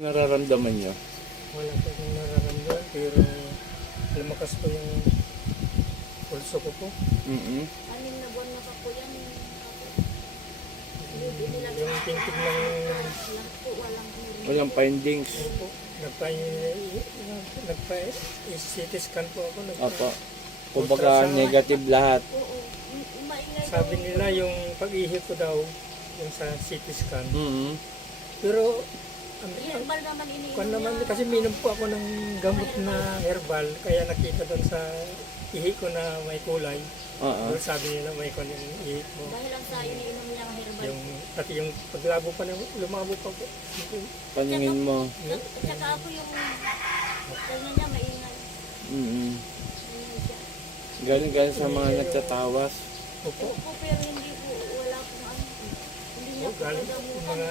Nararamdaman nyo? Wala po akong nararamdaman pero lumakas po yung pulso ko po. Anim na buwan na pa po yan. Yung tintig ng Lahat po walang huri. Walang findings. po, nagpa-CT scan po ako. Opo. Kumbaga negative lahat. Oo. Maingay daw Sabi nila yung pag-ihi ko daw, yung sa CT scan. Pero herbal naman iniinom kung naman, niya. kasi minom po ako ng gamot na herbal, kaya nakita doon sa ihi ko na may kulay. Doon sabi nila may kulay yung ihi ko. Dahil lang sa iniinom niya ang herbal. Pati yung paglabo pa, lumabo pa po. Paningin mo. Tsaka ako yung kanya niya maingay. Maingay siya. Galing sa mga nagtatawas. Opo. Opo, pero hindi po, wala pong ano. Hindi niya po Galing nagamutan. mga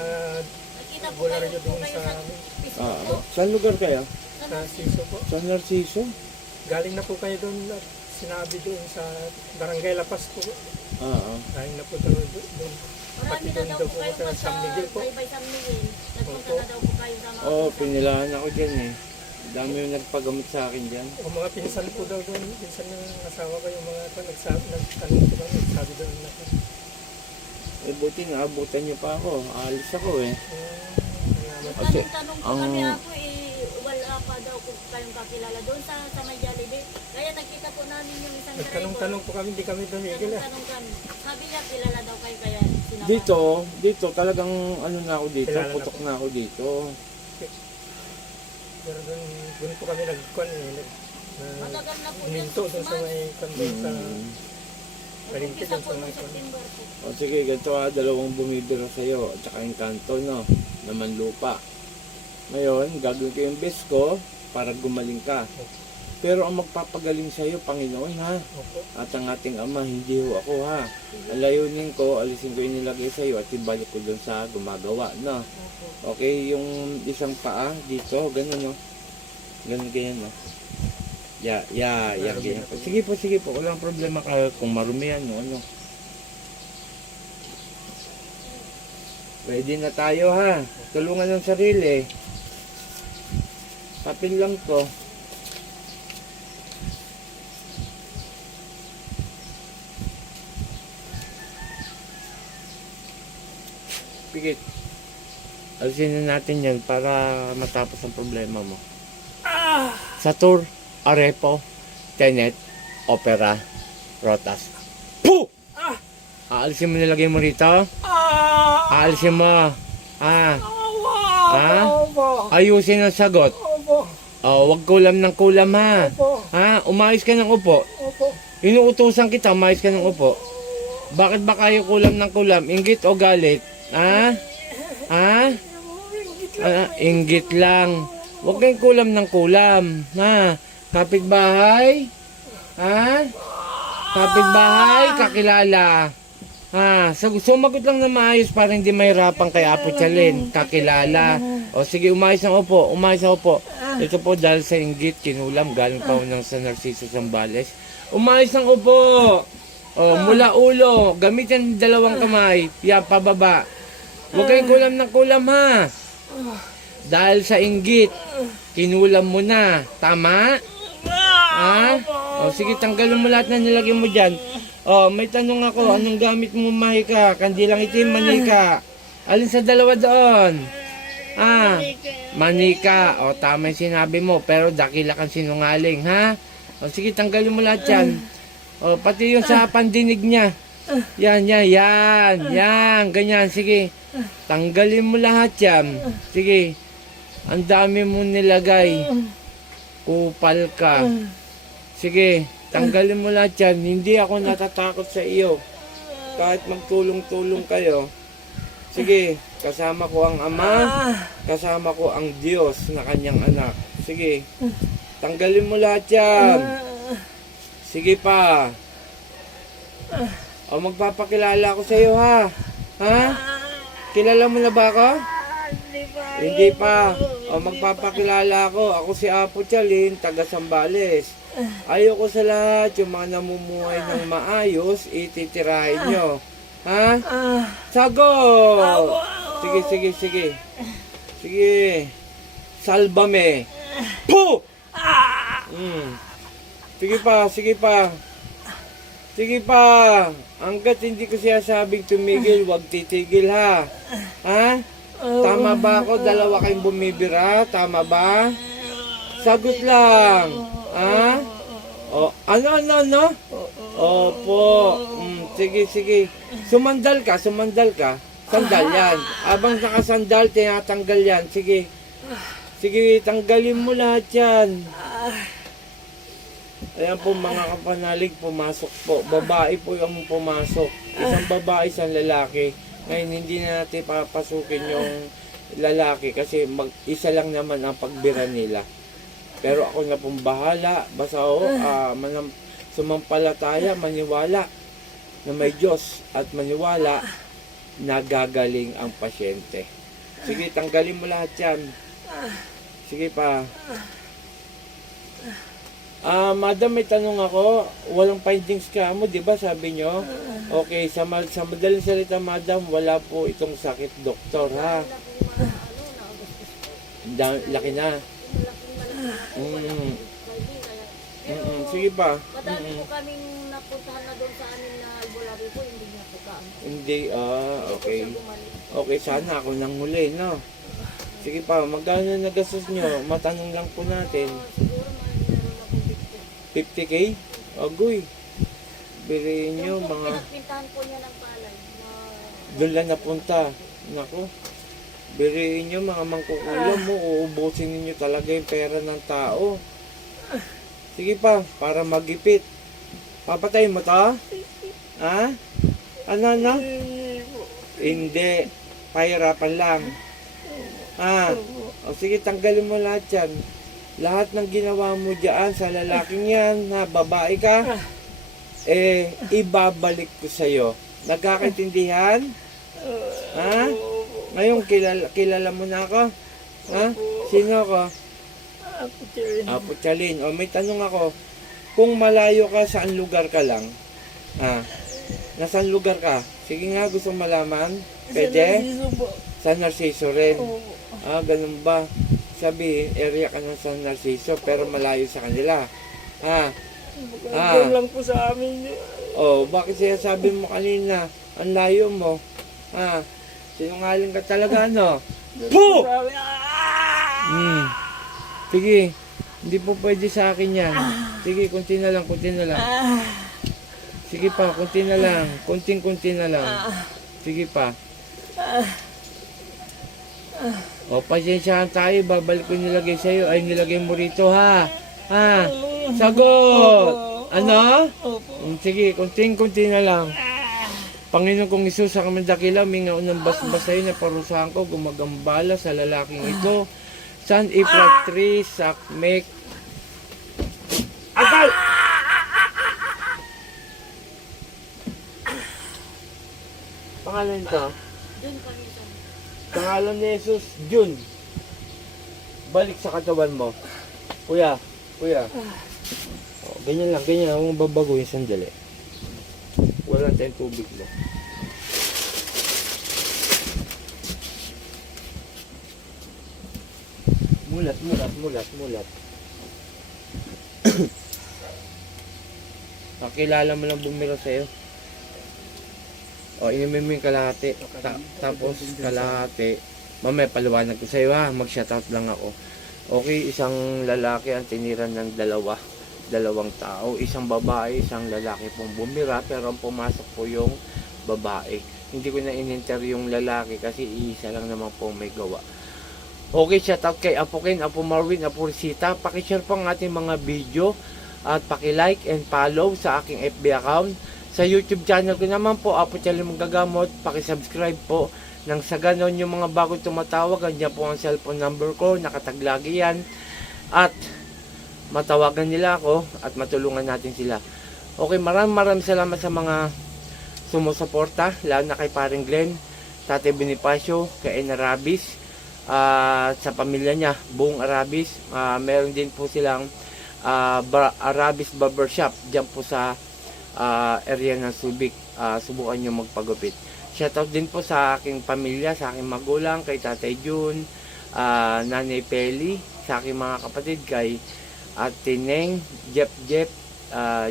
Nakita po bularyo kayo doon sa sa Facebook. Saan lugar kayo? sa Siso po. Sa Narciso? Galing na po kayo doon at sinabi doon sa Barangay Lapas po. Galing na po doon. Marami Pati na doon daw daw po po kayo sa San Miguel po. Baybay San Miguel. Nagpunta Opo. na daw po kayo sa mga Oo, pinilaan ako dyan eh. Dami yung nagpagamot sa akin dyan. O mga pinsan po daw doon, pinsan ng asawa ko, yung mga nagtanong ko doon, nagsabi doon na Eh buti naabutan niyo pa ako. Aalis ako eh. Kasi, tanong po ang- kami ako wala pa daw po kayong kakilala doon sa may Jollibee. Kaya nakita po namin yung isang driver. Nagtanong-tanong po kami, hindi kami tumigil ah. Tanong kami. Sabi niya kilala daw kayo kaya sinama. dito talagang ano na ako dito. Kilala na Putok po. na ako dito. Pero doon po kami nagkuhan eh. Matagal na po Huminto doon sa may kandun sa Palengke Umpisa doon po sa noong may kwan. September po. O sige, ganito dalawang bumibiro sa'yo. At saka yung kanto, no? Naman lupa. Ngayon, gagawin ko yung best ko para gumaling ka. Pero ang magpapagaling sa'yo, Panginoon ha. Opo. At ang ating Ama, hindi ho ako ha. Ang layunin ko, alisin ko yung nilagay sa'yo at ibalik ko doon sa gumagawa, no? Okay, yung isang paa dito, ganun, no? Ganun, ganyan, no? Ganyan. Sige po, walang problema ka kung marumi yan, no? Ano? Pwede na tayo ha. Tulungan ng sarili. Papel lang to. Pigit. Alisin na natin yan para matapos ang problema mo. Satur, Arepo, Tenet, Opera, Rotas. Puh! Aalisin mo nilagay mo rito? Aalisin mo. Ayusin ang sagot. Wag kulam ng kulam ha. Umayos ka ng upo. Inuutusan kita, umayos ka ng upo. Bakit ba kayo kulam ng kulam? Inggit o galit? Inggit lang. Huwag kayong kulam ng kulam. Kapitbahay? Kapitbahay? Kakilala? Sumagot lang na maayos para hindi mahirapan kay Apo Chalin. Kakilala. O sige, umayos ang upo. Umayos ang upo. Ito po dahil sa inggit, kinulam. Galing pa unang sa Narciso Zambales. Umayos ang upo. Mula ulo. Gamitin dalawang kamay. Yan, pababa. Huwag kayong kulam ng kulam ha. Dahil sa inggit, kinulam mo na. Tama? Sige, tanggalin mo lahat na nilagay mo dyan. May tanong ako. Anong gamit mo, Mahika? Kandilang itim, manika. Alin sa dalawa doon? Manika. Tama yung sinabi mo. Pero dakila kang sinungaling, ha? Sige, tanggalin mo lahat yan. Pati yung sa pandinig niya. Yan. Ganyan, sige. Tanggalin mo lahat yan. Sige. Ang dami mo nilagay. Kupal ka. Sige, tanggalin mo lahat yan. Hindi ako natatakot sa iyo. Kahit magtulong-tulong kayo. Sige, kasama ko ang Ama. Kasama ko ang Diyos na kanyang anak. Sige, tanggalin mo lahat yan. Sige pa. Magpapakilala ako sa iyo ha. Kilala mo na ba ako? Hindi pa. Magpapakilala ako. Ako si Apo Chalin, taga Zambales. Ayoko sa lahat yung mga namumuhay ng maayos, ititirahin nyo. Sagot! Sige. Salbame. Po! Sige pa, sige pa. Sige pa. Hanggat hindi ko siya sabing tumigil, huwag titigil ha. Ha? Tama ba ako? Dalawa kayong bumibira? Tama ba? Sagot lang. Ha? O, ano? Opo. Sige, sige. Sumandal ka. Sandal yan. Abang nakasandal, tinatanggal yan. Sige. Sige, tanggalin mo lahat yan. Ayan po mga kapanalig, pumasok po. Babae po yung pumasok. Isang babae, isang lalaki. Ngayon, hindi na natin papasukin yung lalaki kasi isa lang naman ang pagbira nila. Pero ako na pong bahala. Basta sumampalataya, maniwala na may Diyos at maniwala na gagaling ang pasyente. Sige, tanggalin mo lahat yan. Sige pa. Madam, may tanong ako. Walang findings ka mo, di ba? Sabi nyo. Okay, sa madaling salita, madam, wala po itong sakit, doktor, ha? Laki na. Sige pa. Madami po kaming napuntahan na doon sa amin na albularyo po, hindi niya po kaano. Hindi, okay. Okay, sana ako nang huli, no? Sige pa, magkano nagastos nyo? Matanong lang po natin. Siguro meron na po 50K? Agoy. Biriin nyo, Yung po, mga... pinagpintahan po niya ng palay. Doon lang napunta. Naku. Biriin nyo, mga mangkukulam mo. Uubusin ninyo talaga yung pera ng tao. Sige pa, para magipit. Papatay mo to? Ha? Ano? Hindi. Pahirapan lang. O sige, tanggalin mo lahat yan. Lahat ng ginawa mo dyan sa lalaking yan, na babae ka, ibabalik ko sa'yo. Nagkakaintindihan? Ha? Ngayon, kilala mo na ako? Ha? Sino ako? Putsalin. O, may tanong ako. Kung malayo ka, saan lugar ka lang? Nasaan lugar ka? Sige nga, gusto malaman? Pwede? San Narciso rin. Ganun ba? Sabi, area ka ng San Narciso, pero malayo sa kanila. Doon lang po sa amin. Bakit siya sabi mo kanina? Ang layo mo. Sinungaling ka talaga, no? Po! Sige, hindi po pwede sa akin yan. Sige, kunti na lang. Sige pa, kunti na lang. Kunting-kunti na lang. Sige pa. Pasensyahan tayo. Babalik ko nilagay sa'yo. Ay, nilagay mo rito, ha? Sagot! Ano? Sige, kunting-kunti na lang. Panginoon kong Isus, sa kaming dakila, mingaw ng basbasay na parusahan ko, gumagambala sa lalaking ito. San Ifrat 3, Sakmek. Agal! Pangalan nito? Doon kami sa... Pangalan ni Jesus, Jun. Balik sa katawan mo. Kuya. Ganyan lang. Huwag mong babaguhin sandali. Walang tayong tubig mo. Mulat. Kakilala mo lang bumira sa'yo. Inumin mo yung kalahati. Tapos kalahati. Mamaya paliwanag ko sa'yo, ha. Mag-shoutout lang ako. Okay, isang lalaki ang tiniran ng dalawang tao. Isang babae, isang lalaki pong bumira. Pero ang pumasok po yung babae. Hindi ko na in-interview yung lalaki kasi iisa lang naman po may gawa. Okay, shoutout kay Apo Ken, Apo Marwin, Apo Risita. Pakishare po ang ating mga video at paki-like and follow sa aking FB account. Sa YouTube channel ko naman po, Apo Charlie Magagamot. Paki-subscribe po nang sa ganon yung mga bagong tumatawag. Andiyan po ang cellphone number ko, nakataglagi yan. At matawagan nila ako at matulungan natin sila. Okay, maraming salamat sa mga sumusuporta, lalo na kay Paring Glenn, Tate Bonifacio, kay Ena Rabis, sa pamilya niya, buong Arabis. Meron din po silang Arabis Barbershop dyan po sa area ng Subic. Subukan nyo magpagupit. Shoutout din po sa aking pamilya, sa aking magulang, kay Tatay Jun, Nanay Peli, sa aking mga kapatid, kay Ate Neng, Jep,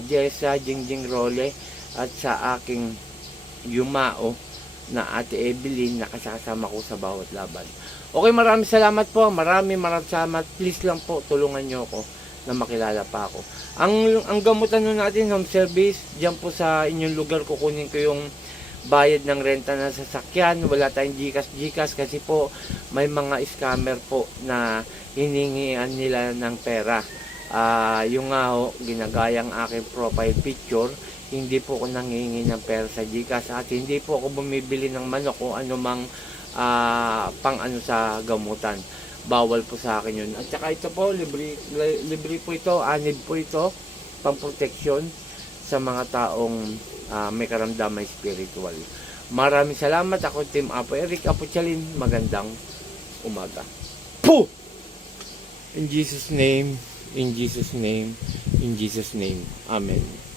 Jessa, Jingjing Role, at sa aking yumao na Ate Evelyn na kasama ko sa bawat laban. Okay, maraming salamat po. Maraming salamat. Please lang po, tulungan nyo ako na makilala pa ako. Ang gamutan nun natin, home service, dyan po sa inyong lugar, kukunin ko yung bayad ng renta ng sasakyan. Wala tayong GCash kasi po may mga scammer po na hiningian nila ng pera. Yung nga ho, ginagayang aking profile picture, hindi po ako nangihingi ng pera sa GCash at hindi po ako bumibili ng manok o anumang pang ano sa gamutan. Bawal po sa akin yun. At saka ito po, libre po ito, anid po ito, pang protection sa mga taong may karamdaman spiritual. Maraming salamat. Ako Team Apo Eric Apuchalin. Magandang umaga. Puh! In Jesus' name, in Jesus' name, in Jesus' name. Amen.